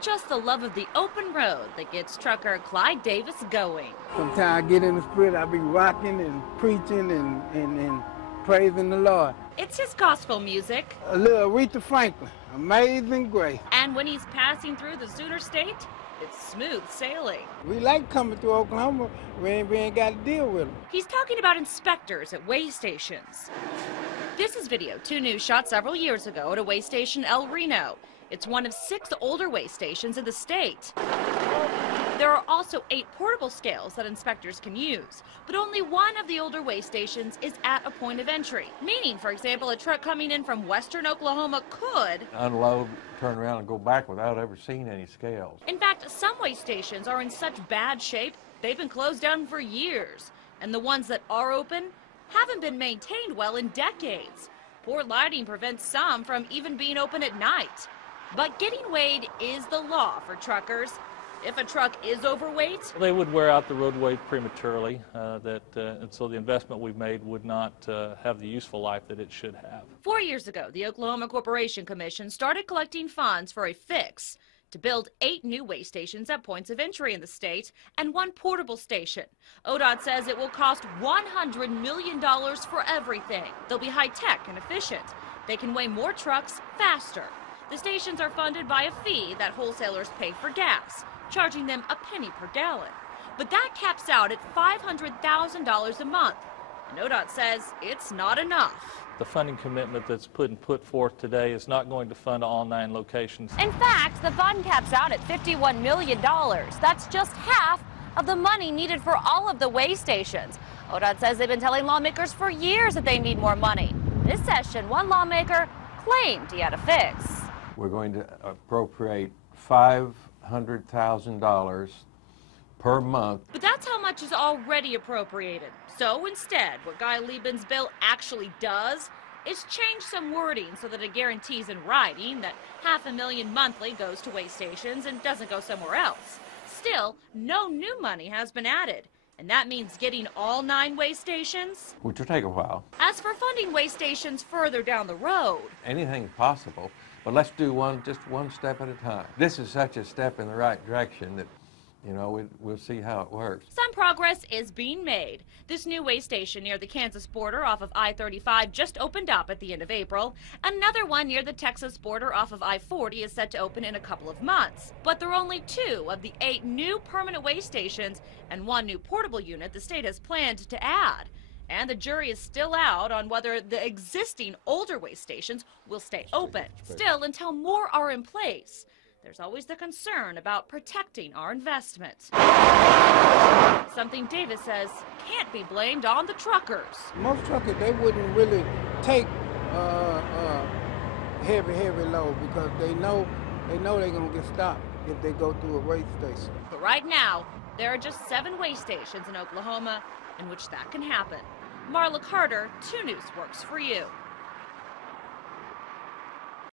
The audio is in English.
not just the love of the open road that gets trucker Clyde Davis going. Sometimes I get in the spirit, I be rocking and preaching and praising the Lord. It's his gospel music. A little Aretha Franklin, Amazing Grace. And when he's passing through the Sooner State, it's smooth sailing. We like coming through Oklahoma. We ain't got to deal with them. He's talking about inspectors at weigh stations. This is video 2 News shot several years ago at a weigh station El Reno. It's one of 6 older weigh stations in the state. There are also 8 portable scales that inspectors can use, but only one of the older weigh stations is at a point of entry, meaning, for example, a truck coming in from western Oklahoma could unload, turn around, and go back without ever seeing any scales. In fact, some weigh stations are in such bad shape, they've been closed down for years, and the ones that are open haven't been maintained well in decades. Poor lighting prevents some from even being open at night. But getting weighed is the law for truckers. If a truck is overweight, they would wear out the roadway prematurely, and so the investment we've made would not have the useful life that it should have. 4 years ago, the Oklahoma Corporation Commission started collecting funds for a fix to build 8 new weigh stations at points of entry in the state and 1 portable station. ODOT says it will cost $100 million for everything. They'll be high-tech and efficient. They can weigh more trucks faster. The stations are funded by a fee that wholesalers pay for gas, charging them a penny per gallon. But that caps out at $500,000 a month. And ODOT says it's not enough. The funding commitment that's put forth today is not going to fund all 9 locations. In fact, the fund caps out at $51 million. That's just half of the money needed for all of the weigh stations. ODOT says they've been telling lawmakers for years that they need more money. This session, one lawmaker claimed he had a fix. We're going to appropriate $500,000 per month. But that's how much is already appropriated. So instead, what Guy Liebman's bill actually does is change some wording so that it guarantees in writing that $500,000 monthly goes to weigh stations and doesn't go somewhere else. Still, no new money has been added. And that means getting all 9 weigh stations, which will take a while. As for funding weigh stations further down the road, anything's possible, but let's do just one step at a time. This is such a step in the right direction that, you know, we'll see how it works. Some progress is being made. This new weigh station near the Kansas border off of I-35 just opened up at the end of April. Another one near the Texas border off of I-40 is set to open in a couple of months. But there are only 2 of the 8 new permanent weigh stations and 1 new portable unit the state has planned to add. And the jury is still out on whether the existing older weigh stations will stay open. Still, until more are in place, there's always the concern about protecting our investment. Something Davis says can't be blamed on the truckers. Most truckers, they wouldn't really take heavy load because they know they're going to get stopped if they go through a weigh station. But right now, there are just 7 weigh stations in Oklahoma in which that can happen. Marla Carter, 2 News works for you.